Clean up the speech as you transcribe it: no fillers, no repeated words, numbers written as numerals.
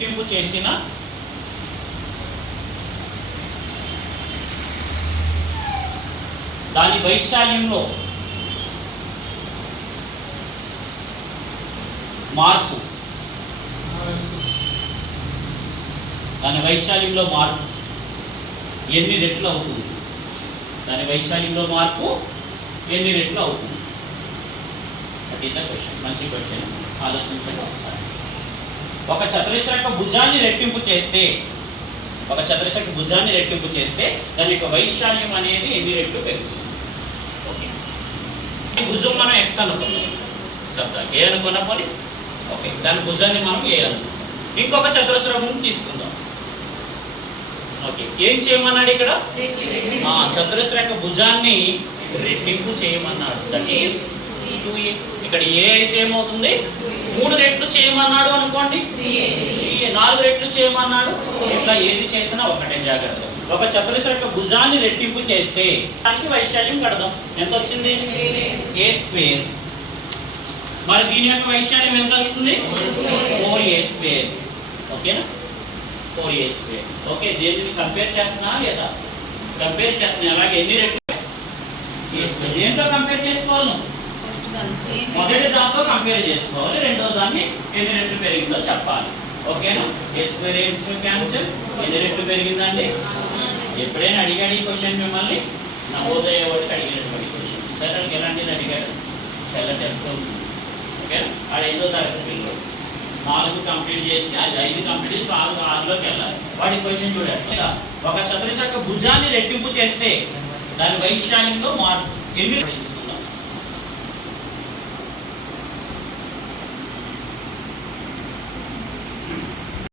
రెట్టింపు చేసిన దాని వైశాల్యంలో మార్పు, దాని వైశాల్యంలో మార్పు ఎన్ని రెట్లు అవుతుంది? దాని వైశాల్యంలో మార్పు ఎన్ని రెట్లు అవుతుంది? అది ఇదే క్వశ్చన్. మంచి క్వశ్చన్, ఆలోచించండి ఒకసారి. ఒక చతురస్రాక భుజాన్ని రెట్టింపు చేస్తే, ఒక చతురస్రాక భుజాన్ని రెట్టింపు చేస్తే దాని యొక్క వైశాల్యం అనేది ఎన్ని రెట్లు పెరుగుతుంది? ఓకే, ఈ భుజం మనం ఎక్స్ అనుకున్నాం, చెప్తా ఏ అనుకున్నా పోనీ. ఓకే, దాని భుజాన్ని మనం ఏ అనుకున్నాం. ఇంకొక చతురస్రం తీసుకుందాం. ఓకే, ఏం చేయమన్నాడు ఇక్కడ? చతురస్రాక భుజాన్ని రెట్టింపు చేయమన్నాడు. That is 2a. ఇక్కడ ఏ అయితే ఏమవుతుంది? 3 రెట్లు చేయమన్నాడు అనుకోండి, 4 రెట్లు చేయమన్నాడు. ఇట్లా ఏది చేసినా ఒకటే, జాగ్రత్త. ఒక చతురస్రాక భుజాన్ని రెట్టింపు చేస్తే దానికి వైశాల్యం కడదాం. ఎంత వచ్చింది? a². మరి దీని యొక్క వైశాల్యం ఎంత వస్తుంది? 4a². ఓకేనా? 4a². ఓకే, దేనిని కంపేర్ చేస్తున్నా లేదా? కంపేర్ చేస్తున్నా. అలాగే ఎన్ని రెట్లు? దేంతో కంపేర్ చేసుకోవాలి? మొదటి దాంతో కంపేర్ చేసుకోవాలి, రెండో దాన్ని ఎన్ని రెట్లు పెరిగిందో చెప్పాలి. ఓకేనా? a² cancel. ఎన్ని రెట్లు పెరిగిందండి? ఎప్పుడైనా అడిగాడు ఈ క్వశ్చన్ మిమ్మల్ని? నవోదయ వాడికి అడిగినటువంటి క్వశ్చన్. సరే, ఎలాంటిది అడిగాడు? చాలా చెప్తుంది. ఓకేనా? ఆ 5వ తరగతి పిల్లలు 4 కంప్లీట్ చేసి, అది 5 కంప్లీట్ చేసి 6లోకి వెళ్ళాలి. వాడి క్వశ్చన్ చూడండి. ఒక చతురస్రాక భుజాన్ని రెట్టింపు చేస్తే దాని వైశాల్యంలో మార్పు ఎన్ని